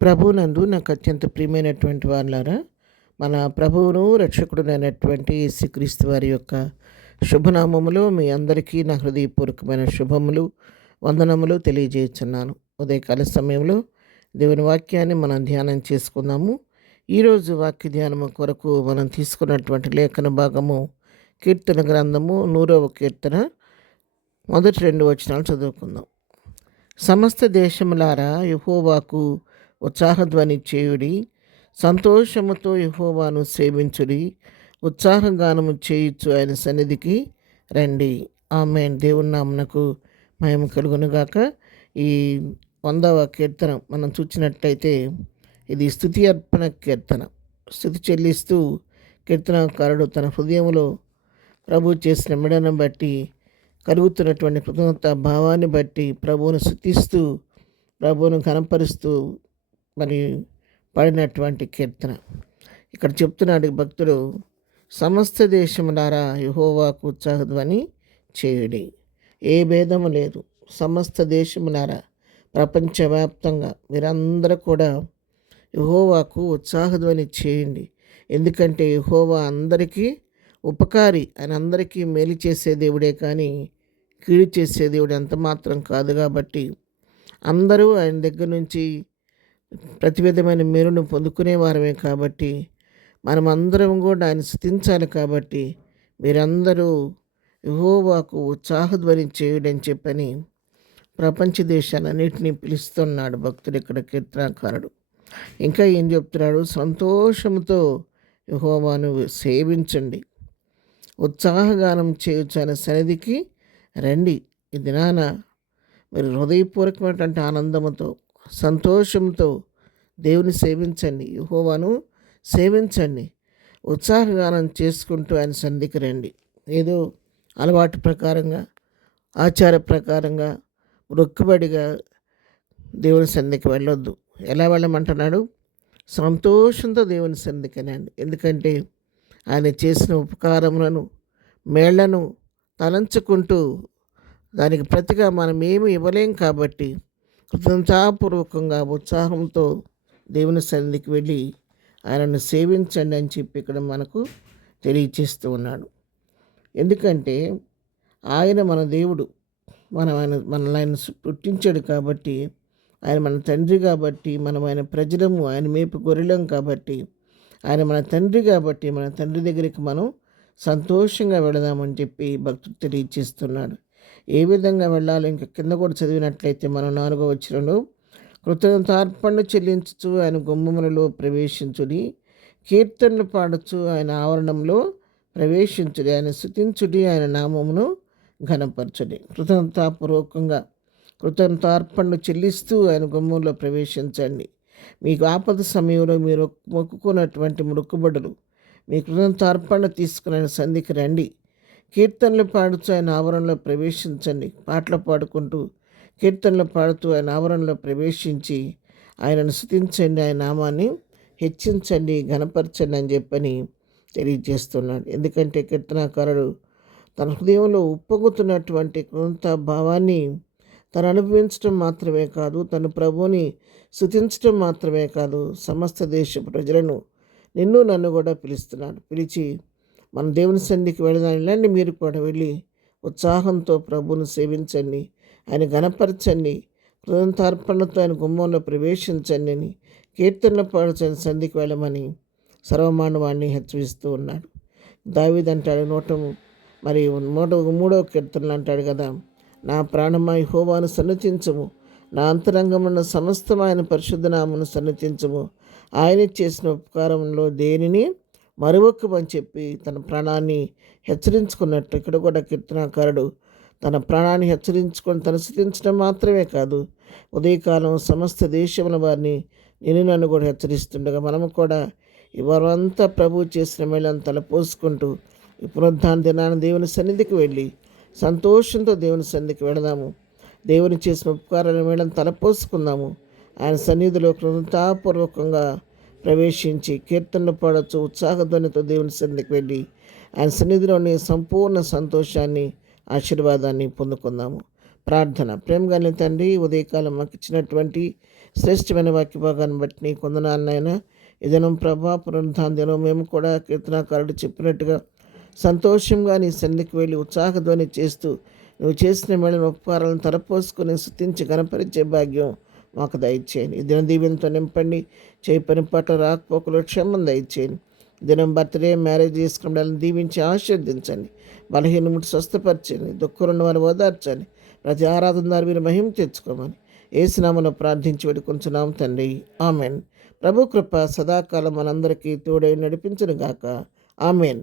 ప్రభువునందు నాకు అత్యంత ప్రియమైనటువంటి వాళ్ళారా, మన ప్రభువును రక్షకుడునైనటువంటి యేసుక్రీస్తు వారి యొక్క శుభనామములో మీ అందరికీ నా హృదయపూర్వకమైన శుభములు, వందనములు తెలియజేస్తున్నాను. ఉదయకాల సమయంలో దేవుని వాక్యాన్ని మనం ధ్యానం చేసుకుందాము. ఈరోజు వాక్య ధ్యానము కొరకు మనం తీసుకున్నటువంటి లేఖన భాగము కీర్తన గ్రంథము 100వ కీర్తన మొదటి 2 వచనాలు చదువుకుందాం. సమస్త దేశములారా యెహోవాకు ఉత్సాహధ్వని చేయుడి, సంతోషముతో యెహోవాను సేవించుడి, ఉత్సాహగానము చేయుచు ఆయన సన్నిధికి రండి. ఆమేన్. దేవుని నామమునకు మహిమ కలుగునుగాక. ఈ 100వ కీర్తన మనం చూసినట్లయితే ఇది స్తుతి అర్పణ కీర్తన. స్తుతి చెల్లిస్తూ కీర్తనకారుడు తన హృదయంలో ప్రభు చేసిన మెడను బట్టి కలుగుతున్నటువంటి కృతజ్ఞత భావాన్ని బట్టి ప్రభువును స్తుతిస్తూ ప్రభువును ఘనపరుస్తూ మరి పాడినటువంటి కీర్తన. ఇక్కడ చెప్తున్నాడు భక్తుడు, సమస్త దేశములారా యెహోవాకు ఉత్సాహధ్వని చేయుడి. ఏ భేదము లేదు. సమస్త దేశములారా, ప్రపంచవ్యాప్తంగా మీరందరూ కూడా యెహోవాకు ఉత్సాహధ్వని చేయండి. ఎందుకంటే యెహోవా అందరికీ ఉపకారి, ఆయన అందరికీ మేలు చేసే దేవుడే కానీ కీడు చేసే దేవుడు ఎంత మాత్రం కాదు. కాబట్టి అందరూ ఆయన దగ్గర నుంచి ప్రతి విధమైన మేలును పొందుకునే వారమే. కాబట్టి మనం అందరం కూడా ఆయన స్తుతించాలి. కాబట్టి మీరందరూ యెహోవాకు ఉత్సాహధ్వని చేయుడని చెప్పని ప్రపంచ దేశాలన్నింటినీ పిలుస్తున్నాడు భక్తుడు ఇక్కడ కీర్తనకారుడు. ఇంకా ఏం చెప్తున్నాడు? సంతోషంతో యెహోవాను సేవించండి, ఉత్సాహగానం చేయొచ్చు ఆయన సన్నిధికి రండి. ఈ దినాన మీరు హృదయపూర్వకమైనటువంటి ఆనందముతో సంతోషంతో దేవుని సేవించండి, యెహోవాను సేవించండి, ఉత్సాహగానం చేసుకుంటూ ఆయన సన్నిధికి రండి. ఏదో అలవాటు ప్రకారంగా, ఆచార ప్రకారంగా, మొక్కుబడిగా దేవుని సన్నిధికి వెళ్ళొద్దు. ఎలా వెళ్ళమంటున్నాడు? సంతోషంతో దేవుని సన్నిధికి రండి. ఎందుకంటే ఆయన చేసిన ఉపకారములను, మేళ్లను తలంచుకుంటూ దానికి ప్రతిగా మనం ఏమి ఇవ్వలేం. కాబట్టి కృతజ్ఞతాపూర్వకంగా ఉత్సాహంతో దేవుని సన్నిధికి వెళ్ళి ఆయనను సేవించండి అని చెప్పి ఇక్కడ మనకు తెలియచేస్తూ ఉన్నాడు. ఎందుకంటే ఆయన మన దేవుడు, మనల్ని ఆయన పుట్టించాడు. కాబట్టి ఆయన మన తండ్రి. కాబట్టి మనం ఆయన ప్రజలము, ఆయన మేపు గొర్రెలం. కాబట్టి ఆయన మన తండ్రి. కాబట్టి మన తండ్రి దగ్గరికి మనం సంతోషంగా వెళదామని చెప్పి భక్తుడు తెలియచేస్తున్నాడు. ఏ విధంగా వెళ్ళాలో ఇంకా కింద కూడా చదివినట్లయితే మనం 4వ వచనంలో, కృతజ్ఞతార్పణ చెల్లించుచు ఆయన గుమ్మములలో ప్రవేశించుడి, కీర్తనలు పాడుచు ఆయన ఆవరణంలో ప్రవేశించుడి, ఆయన స్తుతించుడి, ఆయన నామమును ఘనపరచుడి. కృతజ్ఞతాపూర్వకంగా కృతజ్ఞతార్పణలు చెల్లిస్తూ ఆయన గుమ్మంలో ప్రవేశించండి. మీకు ఆపద సమయంలో మీరు మొక్కుకున్నటువంటి మొక్కుబడులు, మీ కృతజ్ఞతార్పణ తీసుకుని ఆయన సన్నిధికి రండి. కీర్తనలు పాడుతూ ఆయన ఆవరణలో ప్రవేశించండి. పాటలు పాడుకుంటూ కీర్తనలు పాడుతూ ఆయన ఆవరణలో ప్రవేశించి ఆయనను స్తుతించండి, ఆయన నామాన్ని హెచ్చించండి, ఘనపరచండి అని చెప్పని తెలియజేస్తున్నాడు. ఎందుకంటే కీర్తనాకారుడు తన హృదయంలో ఉప్పొంగుతున్నటువంటి కృతజ్ఞతా భావాన్ని తను అనుభవించడం మాత్రమే కాదు, తన ప్రభువుని స్తుతించడం మాత్రమే కాదు, సమస్త దేశ ప్రజలను, నిన్ను నన్ను కూడా పిలుస్తున్నాడు. పిలిచి మన దేవుని సన్నిధికి వెళదాం, ఇలాంటి మీరు కూడా వెళ్ళి ఉత్సాహంతో ప్రభువును సేవించండి, ఆయన ఘనపరచండి, కృతజ్ఞతార్పణతో ఆయన గుమ్మంలో ప్రవేశించండి అని, కీర్తనలు పాడుచని సన్నిధికి వెళ్ళమని సర్వమానవాణ్ణి హెచ్చరిస్తూ ఉన్నాడు. దావీదు అంటాడు 103వ కీర్తనలు అంటాడు కదా, నా ప్రాణమా యెహోవాను సన్నతించుము, నా అంతరంగమున్న సమస్తమైన పరిశుద్ధనామను సన్నతించుము, ఆయన చేసిన ఉపకారంలో దేనిని మరొకమని చెప్పి తన ప్రాణాన్ని హెచ్చరించుకున్నట్టు ఇక్కడ కూడా కీర్తనాకారుడు తన ప్రాణాన్ని హెచ్చరించుకొని తను స్తుతించడం మాత్రమే కాదు, ఉదయకాలం సమస్త దేశముల వారిని నేను నన్ను కూడా హెచ్చరిస్తుండగా మనము కూడా ఈ వారంతా ప్రభువు చేసిన మేళ్ళను తలపోసుకుంటూ ఈ పునరుద్ధాన దినాన్ని దేవుని సన్నిధికి వెళ్ళి సంతోషంతో దేవుని సన్నిధికి వెళదాము. దేవుని చేసిన ఉపకారాల మేళ్ళను తలపోసుకుందాము. ఆయన సన్నిధిలో కృతజ్ఞతాపూర్వకంగా ప్రవేశించి కీర్తనలు పాడవచ్చు, ఉత్సాహధ్వనితో దేవుని సన్నిధికి వెళ్ళి ఆయన సన్నిధిలోని సంపూర్ణ సంతోషాన్ని, ఆశీర్వాదాన్ని పొందుకుందాము. ప్రార్థన. ప్రేమగల తండ్రి, ఉదయకాలం మాకు ఇచ్చినటువంటి శ్రేష్టమైన వాక్య భాగాన్ని బట్టి నీ కొందనాలు నాయనా. ఈ దినం ప్రభా పునరుద్ధాన దినం మేము కూడా కీర్తనాకారుడు చెప్పినట్టుగా సంతోషంగా నీ సన్నిధికి వెళ్ళి ఉత్సాహధ్వని చేస్తూ నువ్వు చేసిన మేళను ఉపకారాలను తలపోసుకొని స్తుతించి గణపరిచే భాగ్యం మాకు దయచేయండి. ఈ దిన దీవెనతో నింపండి. చేయి పని పట్ల రాకపోకలు క్షేమం దయచేయండి. దినం బర్త్డే మ్యారేజ్ చేసుకున్న వాళ్ళని దీవించి ఆశీర్వదించండి. బలహీనముటి స్వస్థపరచండి. దుఃఖరున్న వారు ఓదార్చండి. ప్రతి ఆరాధన ద్వారా మీరు మహిమ తెచ్చుకోమని ఏసునామములో ప్రార్థించి వేడుకొంచున్నాం తండ్రి. ఆమెన్. ప్రభు కృప సదాకాలం మనందరికీ తోడై నడిపించును గాక. ఆమెన్.